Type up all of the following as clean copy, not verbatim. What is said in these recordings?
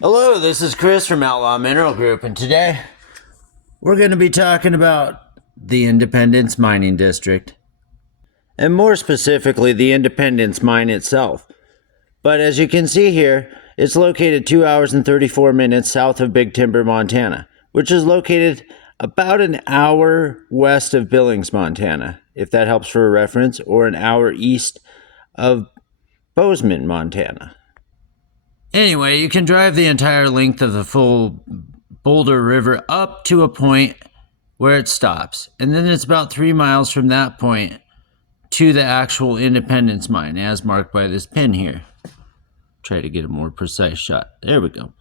Hello, this is Chris from Outlaw Mineral Group, and today we're going to be talking about the Independence Mining District, and more specifically, the Independence Mine itself. But as you can see here, it's located 2 hours and 34 minutes south of Big Timber, Montana, which is located about an hour west of Billings, Montana, if that helps for a reference, or an hour east of Bozeman, Montana. Anyway, you can drive the entire length of the full Boulder River up to a point where it stops. And then it's about 3 miles from that point to the actual Independence Mine, as marked by this pin here. Try to get a more precise shot. There we go.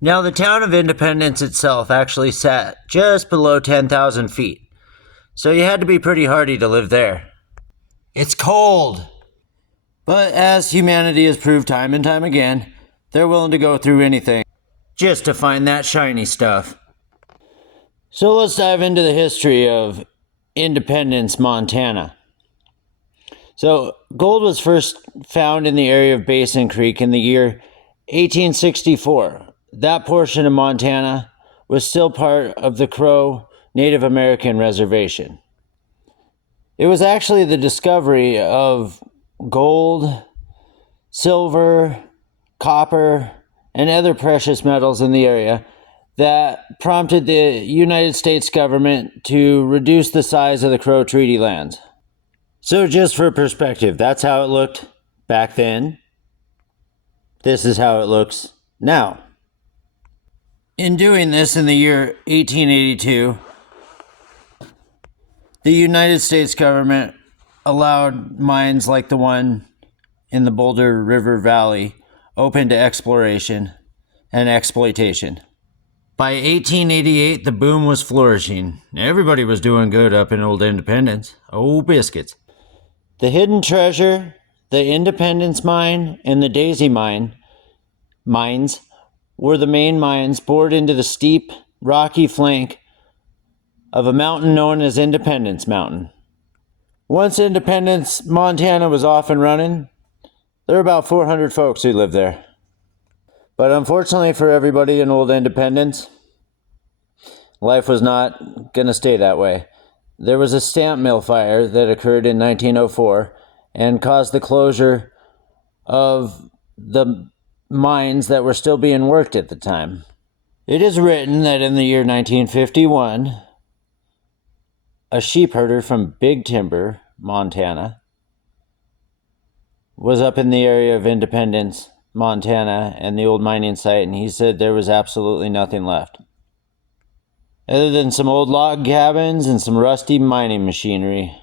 Now, the town of Independence itself actually sat just below 10,000 feet. So you had to be pretty hardy to live there. It's cold. But as humanity has proved time and time again, they're willing to go through anything just to find that shiny stuff. So let's dive into the history of Independence, Montana. So gold was first found in the area of Basin Creek in the year 1864. That portion of Montana was still part of the Crow Native American Reservation. It was actually the discovery of gold, silver, copper, and other precious metals in the area that prompted the United States government to reduce the size of the Crow Treaty lands. So just for perspective, that's how it looked back then. This is how it looks now. In doing this in the year 1882, the United States government allowed mines like the one in the Boulder River Valley open to exploration and exploitation. By 1888, the boom was flourishing. Everybody was doing good up in Old Independence. Oh, biscuits. The Hidden Treasure, the Independence Mine, and the Daisy mines were the main mines bored into the steep, rocky flank of a mountain known as Independence Mountain. Once Independence, Montana was off and running, there were about 400 folks who lived there. But unfortunately for everybody in Old Independence, life was not going to stay that way. There was a stamp mill fire that occurred in 1904 and caused the closure of the mines that were still being worked at the time. It is written that in the year 1951, a sheep herder from Big Timber, Montana, was up in the area of Independence, Montana, and the old mining site, and he said there was absolutely nothing left, other than some old log cabins and some rusty mining machinery.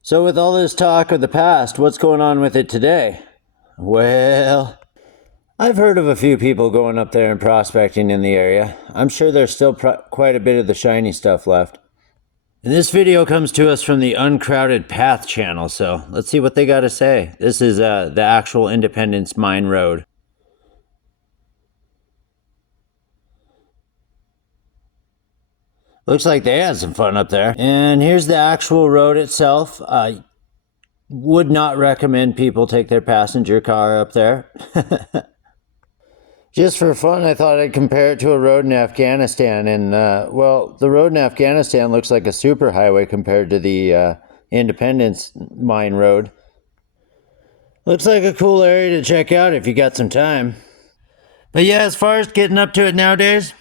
So with all this talk of the past, what's going on with it today? Well, I've heard of a few people going up there and prospecting in the area. I'm sure there's still quite a bit of the shiny stuff left. And this video comes to us from the Uncrowded Path channel, so let's see what they got to say. This is the actual Independence Mine Road. Looks like they had some fun up there. And here's the actual road itself. I would not recommend people take their passenger car up there. Just for fun, I thought I'd compare it to a road in Afghanistan. And, well, the road in Afghanistan looks like a superhighway compared to the Independence Mine Road. Looks like a cool area to check out if you got some time. But yeah, as far as getting up to it nowadays,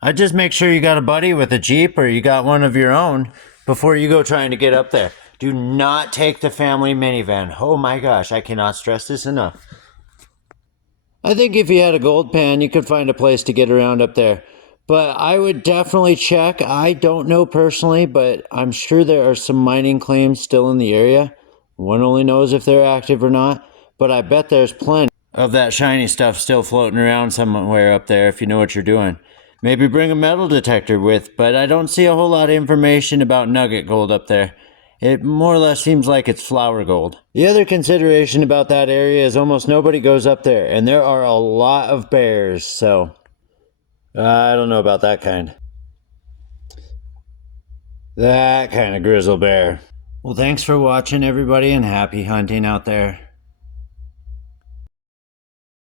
I'd just make sure you got a buddy with a Jeep or you got one of your own before you go trying to get up there. Do not take the family minivan. Oh my gosh, I cannot stress this enough. I think if you had a gold pan, you could find a place to get around up there. But I would definitely check. I don't know personally, but I'm sure there are some mining claims still in the area. One only knows if they're active or not. But I bet there's plenty of that shiny stuff still floating around somewhere up there if you know what you're doing. Maybe bring a metal detector with, but I don't see a whole lot of information about nugget gold up there. It more or less seems like it's flour gold. The other consideration about that area is almost nobody goes up there, and there are a lot of bears, so I don't know about that kind. That kind of grizzle bear. Well, thanks for watching, everybody, and happy hunting out there.